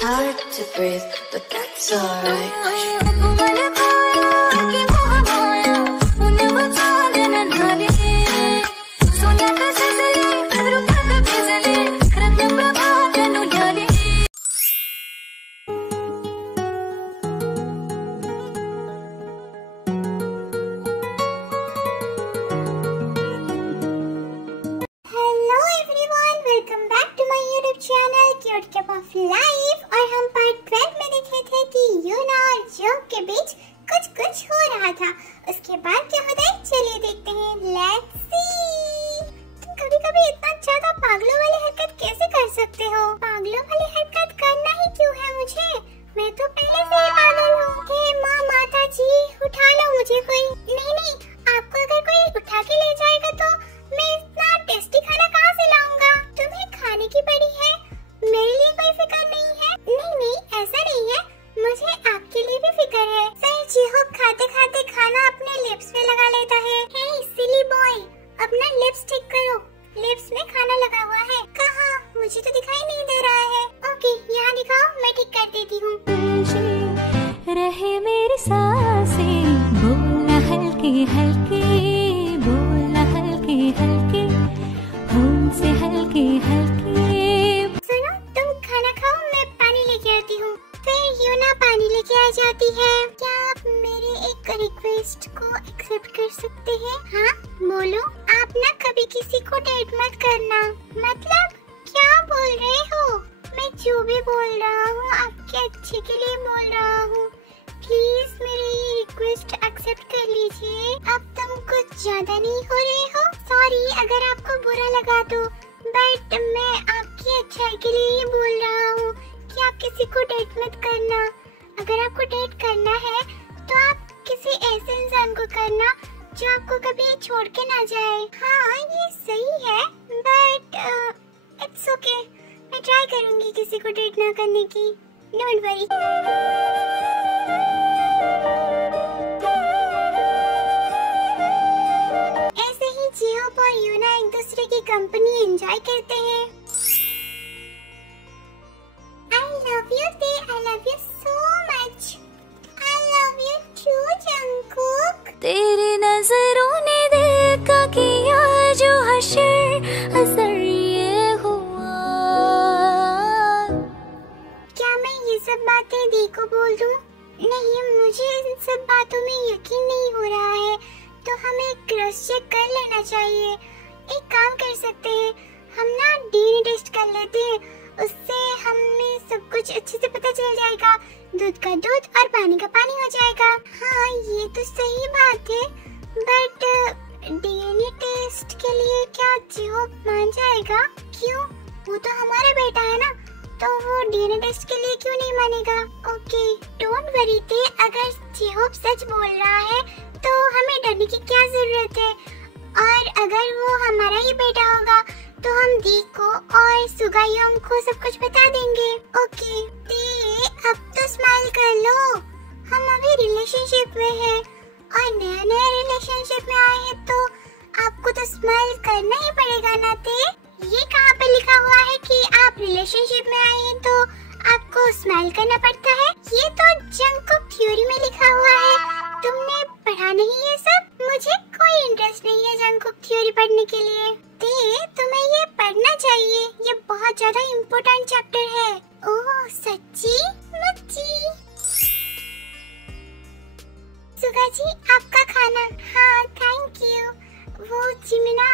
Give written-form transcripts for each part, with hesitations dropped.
hard to breathe, but that's alright. Life और हम part 12 में देखे थे कि यूना और जो के बीच कुछ हो रहा था। उसके बाद क्या होता है चलिए देखते हैं। Let's see. तुम कभी-कभी इतना ज्यादा पागलों वाली हरकत कैसे कर सकते हो? पागलों वाली हरकत करना ही क्यों है मुझे? मैं तो पहले से ही पागल हूँ। हे माँ माता जी उठा लो मुझे कोई। नहीं आपको अगर कोई उठा के ले जाएगा तो मैं इतना टेस्टी खाना कहाँ से लाऊंगा? तुम्हें खाने की पड़ी है, मेरे लिए कोई फिक्र नहीं है। नहीं ऐसा नहीं है, मुझे आपके लिए भी फिक्र है। सही चीहो खाते खाते खाना अपने लिप्स में लगा लेता है। हे सिली बॉय अपना लिप्स ठीक करो, लिप्स में खाना लगा हुआ है। कहाँ? मुझे तो दिखाई नहीं दे रहा है। ओके यहाँ दिखाओ, मैं ठीक कर देती हूँ। रहे मेरी सांसें, बोलना हल्के हल्के, बोलना हल्के हल्के, होंठ से हल्के हल्के। सुनो तुम खाना खाओ, मैं पानी लेके आती हूँ। फिर यूना पानी लेके आ जाती है। क्या आप मेरे एक रिक्वेस्ट को एक्सेप्ट कर सकते हैं? हाँ बोलो। आप ना कभी किसी को डेट मत करना। मतलब क्या बोल रहे हो? मैं जो भी बोल रहा हूँ आपके अच्छे के लिए बोल रहा हूँ। प्लीज मेरी ये रिक्वेस्ट एक्सेप्ट कर लीजिए। अब तुम कुछ ज्यादा नहीं हो रहे हो? सॉरी अगर आपको बुरा लगा तो, बट मैं आपकी अच्छाई के लिए ही बोल रहा हूँ कि आप किसी को डेट मत करना। अगर आपको डेट करना है तो आप किसी ऐसे इंसान को करना जो आपको कभी छोड़ के ना जाए। हाँ ये सही है, बट इट्स ओके। मैं ट्राई करूंगी किसी को डेट ना करने की। Don't worry. ऐसे ही जीहोप और यूना एक दूसरे की कंपनी एंजॉय करते हैं। I love you Tay, I love you so much. I love you too Jungkook. तेरी नजरों ने दिल का किया जो असर ये हुआ। क्या मैं ये सब बातें दी को बोल दूं? नहीं मुझे इन सब बातों में यकीन नहीं हो रहा है, तो हमें क्रॉस चेक कर लेना चाहिए। एक काम कर सकते हैं, हम ना डीएनए टेस्ट कर लेते हैं, उससे हमें सब कुछ अच्छे से पता चल जाएगा। दूध का दूध और पानी का पानी हो जाएगा। हाँ ये तो सही बात है, बट डीएनए टेस्ट के लिए क्या जीहोप मान जाएगा? क्यों? वो तो हमारा बेटा है ना, तो वो डीएनए टेस्ट के लिए क्यों नहीं मानेगा? ओके डोंट वरी थे, अगर जीहोप सच बोल रहा है तो हमें डरने की क्या जरूरत है। और अगर वो हमारा ही बेटा होगा तो हम दी को और सुगायोंग को सब कुछ बता देंगे। ओके ते अब तो स्माइल कर लो, हम अभी रिलेशनशिप में हैं और नया रिलेशनशिप में आए हैं, तो आपको तो स्माइल करना ही पड़ेगा ना ते। ये कहाँ पे लिखा हुआ है कि आप रिलेशनशिप में आए हैं तो आपको स्माइल करना पड़ता है? ये तो जंगकुक थ्योरी में लिखा हुआ है, तुमने पढ़ा नहीं ये सब? मुझे कोई इंटरेस्ट नहीं है जंगकुक थ्योरी पढ़ने के लिए। ते तुम्हें ये पढ़ना चाहिए, ये बहुत ज्यादा इम्पोर्टेंट चैप्टर है। ओह सच्ची? मच्ची सुगा जी आपका खाना। हाँ थैंक यू। वो जिमिना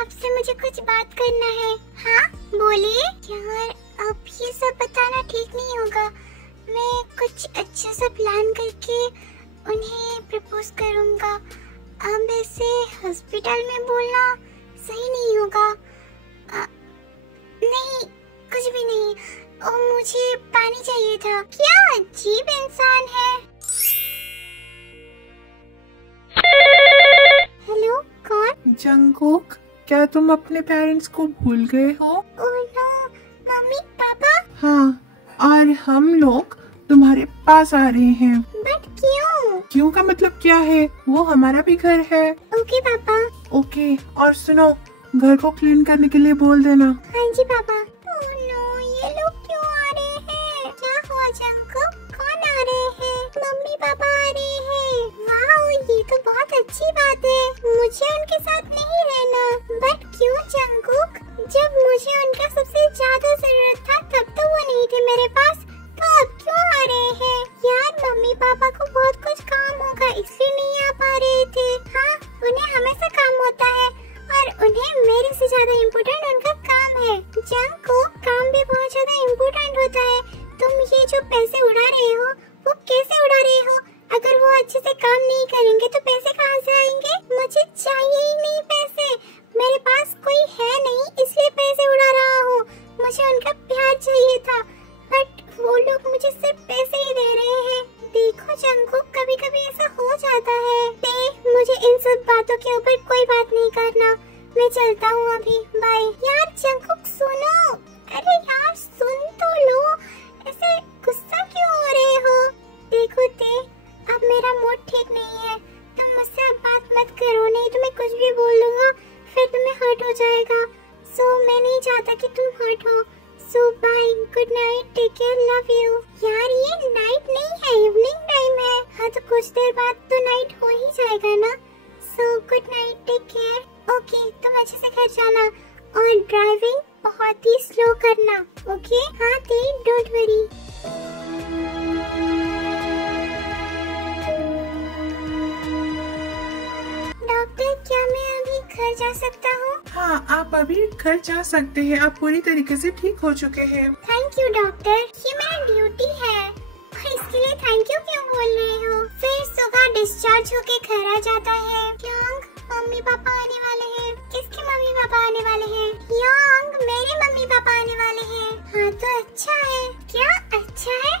आपसे मुझे कुछ बात करना है। हाँ बोलिए। यार अब ये सब बताना ठीक नहीं होगा, मैं कुछ अच्छा सा प्लान करके उन्हें प्रपोज करूँगा। अब ऐसे हॉस्पिटल में बोलना सही नहीं होगा। नहीं कुछ भी नहीं। और मुझे पानी चाहिए था। क्या अजीब इंसान है। हेलो कौन? जंगकुक क्या तुम अपने पेरेंट्स को भूल गए हो? Oh no mummy papa. हाँ और हम लोग तुम्हारे पास आ रहे हैं। बट क्यों? क्यों का मतलब क्या है? वो हमारा भी घर है। ओके पापा। ओके और सुनो, घर को क्लीन करने के लिए बोल देना। हाँ जी पापा। ओह नो ये लोग क्यों आ रहे हैं? क्या हमारे पास, तो अब क्यों आ रहे हैं? यार मम्मी पापा को बहुत कुछ काम होगा इसलिए नहीं आ पा रहे थे। हाँ, उन्हें हमेशा काम होता है और उन्हें मेरे से ज्यादा इम्पोर्टेंट उनका काम है। जंग को काम भी बहुत ज्यादा इम्पोर्टेंट होता है। तुम ये जो पैसे उड़ा रहे हो वो कैसे उड़ा रहे हो? अगर वो अच्छे से काम नहीं करेंगे तो पैसे कहाँ से आएंगे? मुझे चाहिए ही नहीं पैसे, मेरे पास कोई है नहीं इसलिए पैसे उड़ा रहा हूँ। मुझे उनका प्यार चाहिए था बट वो लोग मुझे सिर्फ पैसे ही दे रहे हैं। देखो जंगकुक, कभी कभी ऐसा हो जाता है। मुझे इन सब बातों के ऊपर कोई बात नहीं करना, मैं चलता हूँ अभी, बाय। यार जंगकुक सुनो, अरे यार सुन तो लो, ऐसे गुस्सा क्यों हो रहे हो? देखो ते, अब मेरा मूड ठीक नहीं है, तुम मुझसे अब बात मत करो, नहीं तो मैं कुछ भी बोल लूंगा फिर तुम्हें हर्ट हो जाएगा। सो मैं नहीं चाहता कि तुम हर्ट हो। So bye, good night, take care, love you. यार ये नाइट नहीं है, इवनिंग टाइम है। हाँ तो कुछ देर बाद तो नाइट हो ही जाएगा ना। So good night, take care. Okay, तुम अच्छे से घर जाना और ड्राइविंग बहुत ही स्लो करना, ओके? हाँ ते, डोंट वरी। डॉक्टर, क्या मैं अभी घर जा सकता हूँ? हाँ, आप अभी घर जा सकते हैं, आप पूरी तरीके से ठीक हो चुके हैं। थैंक यू डॉक्टर, ये मेरा ड्यूटी है और इसके लिए थैंक यू क्यों बोल रहे हो? फिर सुबह डिस्चार्ज होके घर आ जाता है। यांग, मम्मी पापा आने वाले हैं। किसके मम्मी पापा आने वाले हैं? यांग, मेरे मम्मी पापा आने वाले हैं। हाँ तो अच्छा है। क्या अच्छा है?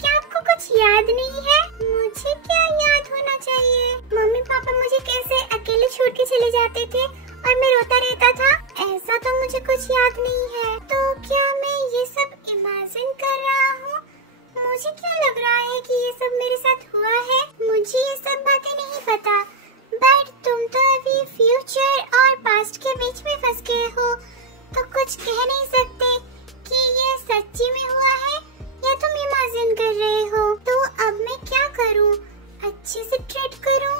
क्या आपको कुछ याद नहीं है? मुझे क्या याद होना चाहिए? मम्मी पापा मुझे कैसे अकेले छोड़ के चले जाते थे और मैं रोता रहता था, ऐसा तो मुझे कुछ याद नहीं है। तो क्या मैं ये सब इमेजिन कर रहा हूँ? मुझे क्यों लग रहा है कि ये सब मेरे साथ हुआ है? मुझे ये सब बातें नहीं पता, बट तुम तो अभी फ्यूचर और पास्ट के बीच में फंस गए हो, तो कुछ कह नहीं सकते कि ये सच्ची में हुआ है या तुम इमेजिन कर रहे हो। तो अब मैं क्या करूँ? अच्छे से ट्रीट करूँ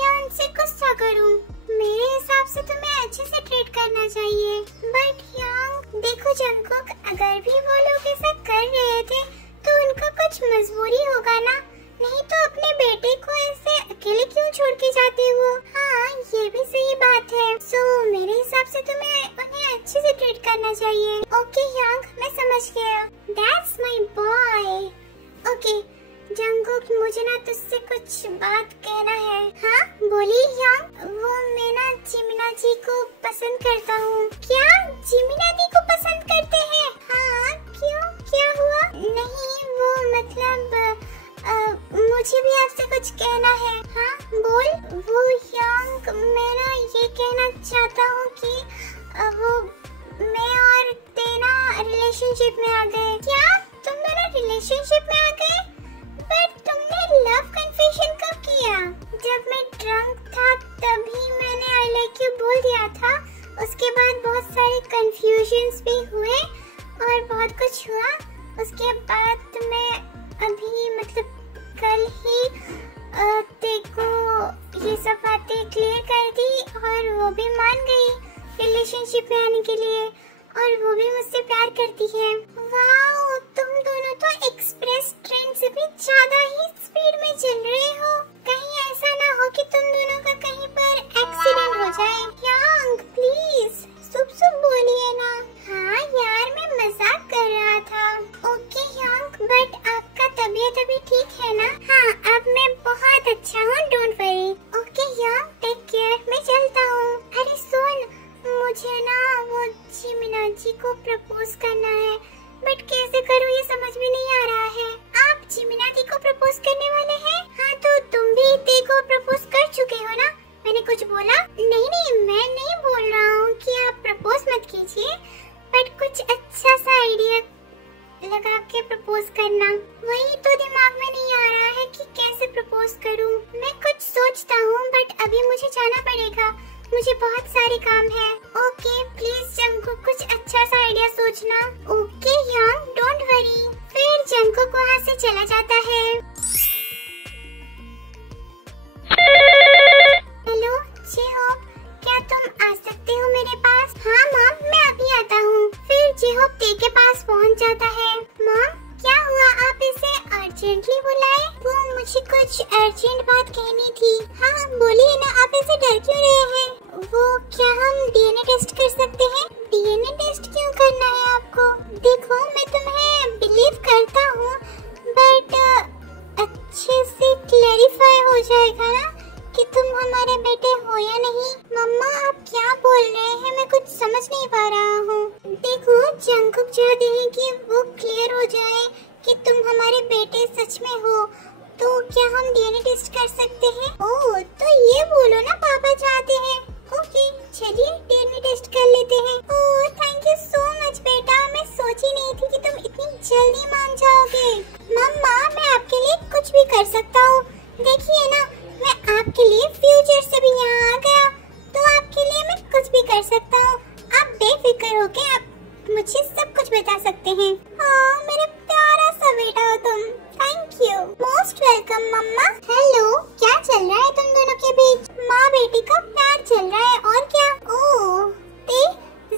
या उनसे गुस्सा करूँ? मेरे हिसाब से तुम्हें अच्छे से ट्रीट करना चाहिए। बट यांग, देखो जंगकुक, अगर भी वो लोग ऐसा कर रहे थे तो उनका कुछ मजबूरी होगा ना, नहीं तो अपने बेटे को ऐसे अकेले क्यों छोड़ के जाते हो? हाँ, ये भी सही बात है। सो मेरे हिसाब से तुम्हें उन्हें अच्छे से ट्रीट करना चाहिए। ओके यांग, मैं समझ गया। That's my boy. Okay Jungkook, मुझे ना तुझसे कुछ बात कहना है। हाँ बोलिए यांग। वो मैं ना जिमिना जी को पसंद करता हूँ। क्या जिमिना दी को पसंद करते हैं? हाँ, क्यों, क्या हुआ? नहीं वो मतलब मुझे भी आपसे कुछ कहना है। हाँ बोल। वो यांग, मैं ना ये कहना चाहता हूँ कि वो मैं और तेना रिलेशनशिप में आ गए। क्या तुम दोनों रिलेशनशिप में आ गए? बट तुमने लव कन्फेशन कब किया? जब मैं ड्रंक था तभी मैंने आई लाइक यू बोल दिया था। उसके बाद बहुत सारे कंफ्यूजन्स भी हुए और बहुत कुछ हुआ। उसके बाद मैं अभी मतलब कल ही तेको ये सब बातें क्लियर कर दी और वो भी मान गई रिलेशनशिप में आने के लिए और वो भी मुझसे प्यार करती है। वाओ, तुम दोनों तो एक्सप्रेस ट्रेन से भी ज्यादा ही स्पीड में चल रहे हो। कहीं ऐसा ना हो कि तुम दोनों का कहीं पर एक्सीडेंट हो जाए। यांग प्लीज सुप सुप बोलिए ना। हाँ यार, मैं मजाक कर रहा था। ओके यांग, बट आपका तबीयत अभी ठीक है ना? हाँ, अब मैं बहुत अच्छा हूँ, don't worry. Okay Yang, take care, मैं चलता हूँ। अरे सुन, मुझे ना वो जिमिना जी को प्रपोज करना है, बट कैसे करूँ ये समझ में नहीं आ रहा है। आप जिमिना दी को प्रपोज करने वाले हैं? हाँ तो तुम भी दी को प्रपोज कर चुके हो ना? मैंने कुछ बोला? नहीं नहीं, मैं नहीं बोल रहा हूँ कि आप प्रपोज मत कीजिए, बट कुछ अच्छा सा आइडिया लगा के प्रपोज करना। वही तो दिमाग में नहीं आ रहा है कि कैसे प्रपोज करूँ। मैं कुछ सोचता हूँ, बट अभी मुझे जाना पड़ेगा, मुझे बहुत सारे काम है। ओके प्लीज जंगकुक, कुछ अच्छा सा आइडिया सोचना। Okay Yang, don't worry. फिर जंगकुक वहाँ से चला जाता है। हेलो जेहोप, क्या तुम आ सकते हो मेरे पास? हाँ मॉम, मैं अभी आता हूँ। फिर जेहोप ते के पास पहुँच जाता है। मॉम कुछ अर्जेंट बात कहनी थी। हाँ बोलिए ना, आप ऐसे डर क्यों रहे हैं? वो क्या हम डीएनए टेस्ट कर सकते हैं? डीएनए टेस्ट क्यों करना है आपको? देखो मैं तुम्हें बिलीव करता हूँ, बट अच्छे से क्लैरिफाई हो जाएगा ना कि तुम हमारे बेटे हो या नहीं। मम्मा आप क्या बोल रहे हैं? मैं कुछ समझ नहीं पा रहा हूँ। देखो जंकुक चाहते हैं कि वो क्लियर हो जाए कि तुम हमारे बेटे सच में हो, तो क्या हम डीएनए टेस्ट कर सकते हैं? ओह तो ये बोलो ना पापा चाहते हैं। ओके चलिए डीएनए टेस्ट कर लेते हैं। Oh thank you so much बेटा, मैं सोची नहीं थी कि तुम इतनी जल्दी मान जाओगे। मम्मा मैं आपके लिए कुछ भी कर सकता हूँ। देखिए ना मैं आपके लिए फ्यूचर से भी यहाँ आ गया, तो आपके लिए मैं कुछ भी कर सकता हूँ। आप बेफिक्र होके आप मुझे सब कुछ बता सकते हैं। हाँ मेरा प्यारा सा बेटा हो तुम। थैंक यू, मोस्ट वेलकम मम्मा। हेलो, क्या चल रहा है तुम दोनों के बीच? माँ बेटी का प्यार चल रहा है और क्या। ओह ते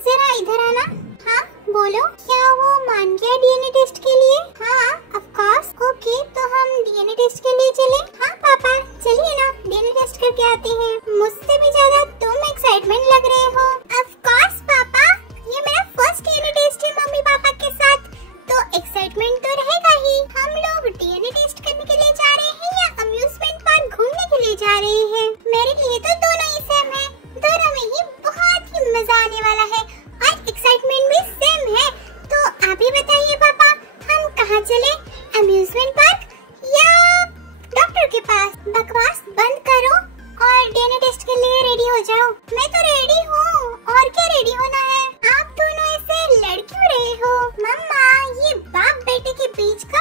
जरा इधर आना। हाँ बोलो, क्या वो मान गया डीएनए टेस्ट के लिए? हाँ ऑफ कोर्स। ओके तो हम डीएनए टेस्ट के लिए चले? हाँ पापा चलिए ना डीएनए टेस्ट करके आते हैं। मुझसे भी ज्यादा तुम एक्साइटमेंट लग रहे हो। ऑफ कोर्स पापा, ये मेरा फर्स्ट डीएनए टेस्ट है मम्मी पापा के साथ, तो एक्साइटमेंट तो रहेगा ही। हम लोग डीएनए टेस्ट करने के लिए जा रहे हैं या अम्यूजमेंट पार्क घूमने के लिए जा रहे हैं? मेरे लिए तो दोनों ही सेम है, दोनों में ही बहुत ही मजा आने वाला है और एक्साइटमेंट भी सेम है। तो आप ही बताइए पापा, हम कहाँ चले? अम्यूजमेंट पार्क या डॉक्टर के पास? बकवास बंद करो और डीएनए टेस्ट के लिए रेडी हो जाओ। मैं तो रेडी हूँ, और क्या रेडी होना है? आप दोनों ऐसे लड़ क्यों रहे हो? मम्मा ये बाप बेटे के बीच का